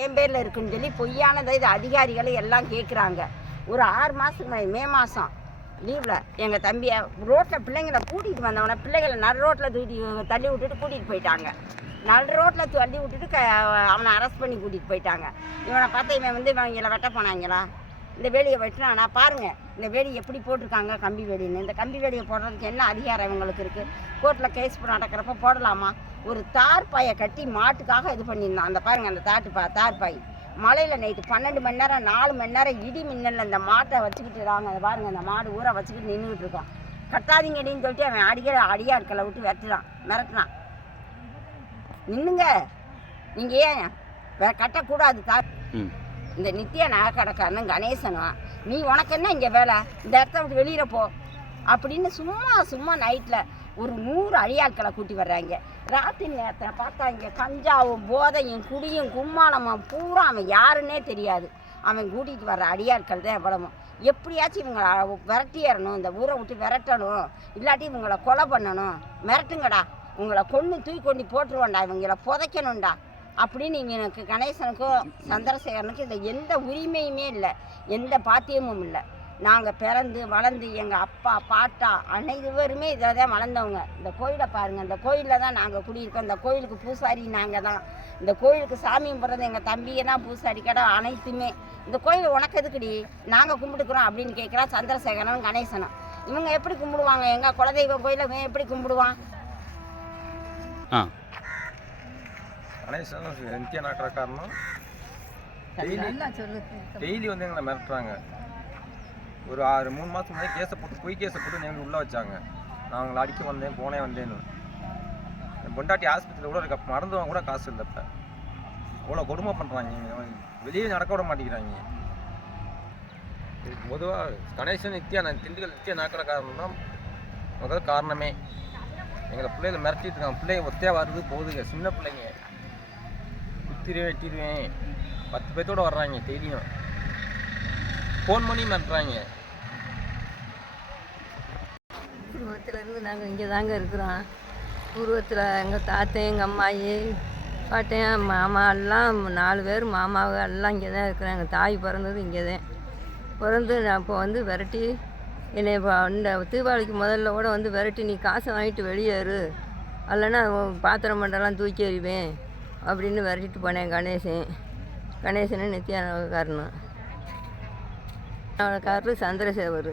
என் பேரில் இருக்குன்னு சொல்லி பொய்யானதை இது அதிகாரிகள் எல்லாம் கேட்குறாங்க. ஒரு 6 மாதத்துக்கு மே மாதம் லீவில் எங்கள் தம்பியை ரோட்டில் பிள்ளைங்களை கூட்டிகிட்டு வந்தவனை பிள்ளைகளை நடு ரோட்டில் தள்ளி விட்டுட்டு கூட்டிகிட்டு போயிட்டாங்க. நடு ரோட்டில் தள்ளி விட்டுட்டு அவனை அரெஸ்ட் பண்ணி கூட்டிகிட்டு போயிட்டாங்க. இவனை பார்த்தா இவன் இவங்களை வெட்ட போனாங்களா, இந்த வேலியை வெட்டினானா பாருங்கள், இந்த வேலி எப்படி போட்டிருக்காங்க கம்பி வேலின்னு. இந்த கம்பி வேலியை போடுறதுக்கு என்ன அதிகாரம் இவங்களுக்கு இருக்குது? கோர்ட்டில் கேஸ் நடக்கிறப்ப போடலாமா? ஒரு தார்பாயை கட்டி மாட்டுக்காக இது பண்ணியிருந்தான். அந்த பாருங்கள், அந்த தார்பாய் மழையில் நைட்டு 12 மணி நேரம் 4 மணி நேரம் இடி மின்னல் அந்த மாட்டை வச்சுக்கிட்டு இருக்காங்க. அதை பாருங்கள், அந்த மாடு ஊரை வச்சுக்கிட்டு நின்றுக்கிட்டு இருக்கோம். கட்டாதீங்கடின்னு சொல்லிட்டு அவன் அடியாட்களை விட்டு மிரட்டுறான். நின்றுங்க, நீங்கள் ஏன் கட்டக்கூடாது தார். இந்த நித்திய நகைக்கடைக்காரனும் கணேசனும், நீ உனக்கு என்ன இங்கே வேலை, இந்த இடத்த விட்டு வெளியில் போ அப்படின்னு சும்மா நைட்டில் ஒரு 100 அடியாட்களை கூட்டி வர்றாங்க. ராத்திரி நேரத்தில் பார்த்தா இங்கே கஞ்சாவும் போதையும் குடியும் கும்மாளமும் பூரா அவன் யாருன்னே தெரியாது. அவன் கூட்டிகிட்டு வர்ற அடியாட்கள் தான் எவ்வளவும். எப்படியாச்சும் இவங்களை விரட்டிடணும், இந்த ஊரை விட்டு விரட்டணும், இல்லாட்டி இவங்களை கொலை பண்ணணும். மிரட்டுங்கடா, உங்களை தூக்கி கொண்டு போட்டுருவோண்டா, இவங்களை புதைக்கணும்டா அப்படின்னு இவனுக்கு கணேசனுக்கும் சந்திரசேகரனுக்கும் இந்த எந்த உரிமையுமே இல்லை, எந்த பாத்தியமும் இல்லை. நாங்கள் பிறந்து வளர்ந்து எங்கள் அப்பா பாட்டா அனைவருமே இதில் தான் வளர்ந்தவங்க. இந்த கோயிலை பாருங்கள், இந்த கோயிலில் தான் நாங்கள் குடியிருக்கோம். இந்த கோயிலுக்கு பூசாரி நாங்கள் தான். இந்த கோயிலுக்கு சாமி கும்பிட்றது எங்கள் தம்பியை தான் பூசாரி கடை அனைத்துமே. இந்த கோயில் உனக்கு எதுக்குடி, நாங்கள் கும்பிட்டுக்கிறோம் அப்படின்னு கேட்குறா சந்திரசேகரனும் கணேசனும். இவங்க எப்படி கும்பிடுவாங்க? எங்கள் குலதெய்வம் கோயிலை எப்படி கும்பிடுவான்? கணேசன் நித்திய நாட்டுறக்காரனும் டெய்லி எங்களை மிரட்டுறாங்க. ஒரு 3 மாதத்துக்கு முன்னாடி பொய் கேஸை போட்டு எங்களுக்கு உள்ளே வச்சாங்க. நான் அவங்களை அடிக்க வந்தேன்னு. என் பொண்டாட்டி ஆஸ்பத்திரியில் கூட இருக்க, மறந்துவாங்க கூட காசு இல்லை. இப்போ அவ்வளோ கொடுமை பண்ணுறாங்க, வெளியே நடக்க விட மாட்டேங்கிறாங்க. இதுக்கு பொதுவாக கணேசன் திண்டுக்கல் நித்திய நாட்டுறக்காரன் தான் முதல் காரணமே. எங்களை பிள்ளைகளை மிரட்டிட்டு இருக்காங்க. பிள்ளைங்க ஒத்தையாக வருது போகுதுங்க, சின்ன பிள்ளைங்க. வெட்டிடுவேன் 10 பேர்த்தோடு வர்றாங்க. தெரியும், ஃபோன் பண்ணி மிரட்டுறாங்க. உருவத்திலேருந்து நாங்கள் இங்கே தாங்க இருக்கிறோம். உருவத்தில் எங்கள் தாத்தன், எங்கள் அம்மாயி, பாட்டன், மாமா எல்லாம் 4 பேர் மாமாவை எல்லாம் இங்கே தான் இருக்கிறேன். எங்கள் தாய் பிறந்தது இங்கே தான். பிறந்து நான் இப்போ விரட்டி என்னை இந்த தீபாவளிக்கு முதல்ல கூட விரட்டி, நீ காசை வாங்கிட்டு வெளியேறு, இல்லைன்னா பாத்திரம் மண்டெல்லாம் தூக்கி எறிவேன் அப்படின்னு விரட்டிட்டு போனேன். கணேசன் நித்தியானவக்காரனும் காரரு சந்திரசேகர்.